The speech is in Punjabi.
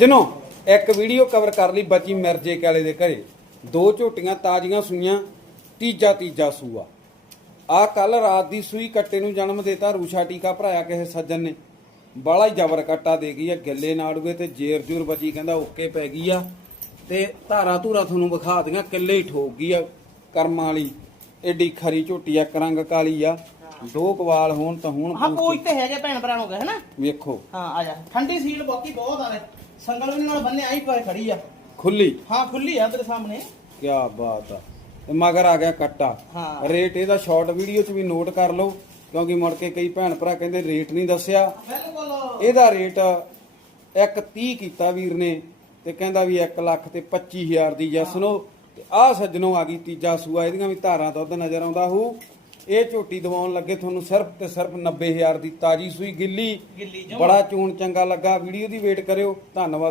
ਸੱਜਣੋ ਇੱਕ ਵੀਡੀਓ ਕਵਰ ਕਰ ਲਈ ਬਚੀ ਮਿਰਜੇ ਕਾਲੇ ਦੇ ਘਰੇ। ਦੋ ਝੋਟੀਆਂ ਤਾਜ਼ੀਆਂ ਸੂਈਆਂ, ਤੀਜਾ ਤੀਜਾ ਸੂਆ। ਆ ਕੱਲ ਰਾਤ ਦੀ ਸੂਈ ਕੱਟੇ ਨੂੰ ਜਨਮ ਦੇਤਾ ਰੂਸ਼ਾ ਟੀਕਾ ਭਰਾਇਆ ਕਿਸੇ ਸੱਜਣ ਨੇ। ਬਾਲਾ ਹੀ ਜ਼ਬਰ ਕੱਟਾ ਦੇ ਗਈ ਆ, ਗਿੱਲੇ ਨਾੜੂਏ ਤੇ ਜੇਰ ਜੂਰ ਬਚੀ ਕਹਿੰਦਾ ਓਕੇ ਪੈ ਗਈ ਆ। ਤੇ ਧਾਰਾ ਧੂਰਾ ਤੁਹਾਨੂੰ ਵਿਖਾ ਦਿਆਂ, ਕਿੱਲੇ ਹੀ ਠੋਕ ਗਈ ਆ ਕਰਮਾਂ ਵਾਲੀ। ਏਡੀ ਖਰੀ ਝੋਟੀ ਆ, ਕਰੰਗ ਕਾਲੀ ਆ। ਦੋ ਕਵਾਲ ਹੋਣ ਤਾਂ ਹੁਣ ਹਾਂ ਕੋਈ ਤੇ ਹੈਗੇ ਭੈਣ ਭਰਾ ਹੋ ਗਏ ਹਨਾ? ਵੇਖੋ। ਹਾਂ ਆ ਜਾ। ਠੰਡੀ ਸੀਲ ਬਾਕੀ ਬਹੁਤ ਆਵੇ ਸੰਗਲ ਵੀ ਨਾਲ ਬੰਨੇ ਆਈ ਪਏ ਖੜੀ ਆ। ਖੁੱਲੀ? ਹਾਂ ਖੁੱਲੀ ਆ ਤੇਰੇ ਸਾਹਮਣੇ। ਕੀ ਬਾਤ ਆ। ਤੇ ਮਗਰ ਆ ਗਿਆ ਕੱਟਾ। ਹਾਂ। ਰੇਟ ਇਹਦਾ ਸ਼ਾਰਟ ਵੀਡੀਓ 'ਚ ਵੀ ਨੋਟ ਕਰ ਲਓ ਕਿਉਂਕਿ ਮੁੜ ਕੇ ਕਈ ਭੈਣ ਭਰਾ ਕਹਿੰਦੇ ਰੇਟ ਨਹੀਂ ਦੱਸਿਆ। ਬਿਲਕੁਲ। ਇਹਦਾ ਰੇਟ 130 ਕੀਤਾ ਵੀਰ ਨੇ ਤੇ ਕਹਿੰਦਾ ਵੀ 1 ਲੱਖ ਤੇ 25000 ਦੀ ਜਸ ਨੂੰ ਤੇ ਆਹ ਸੱਜਣੋਂ ਆ ਗਈ ਤੀਜਾ ਸੂਆ ਇਹਦੀਆਂ ਵੀ ਧਾਰਾਂ ਦੁੱਧ ਨਜ਼ਰ ਆਉਂਦਾ ਹੋਊ ਇਹ ਝੋਟੀ ਦਵਾਉਣ ਲੱਗੇ ਤੁਹਾਨੂੰ ਸਿਰਫ ਤੇ ਸਿਰਫ 90000 ਦੀ ਤਾਜੀ ਸੂਈ ਗਿੱਲੀ। ਬੜਾ ਚੂਣ ਚੰਗਾ ਲੱਗਾ। ਵੀਡੀਓ ਦੀ ਵੇਟ ਕਰਿਓ। ਧੰਨਵਾਦ।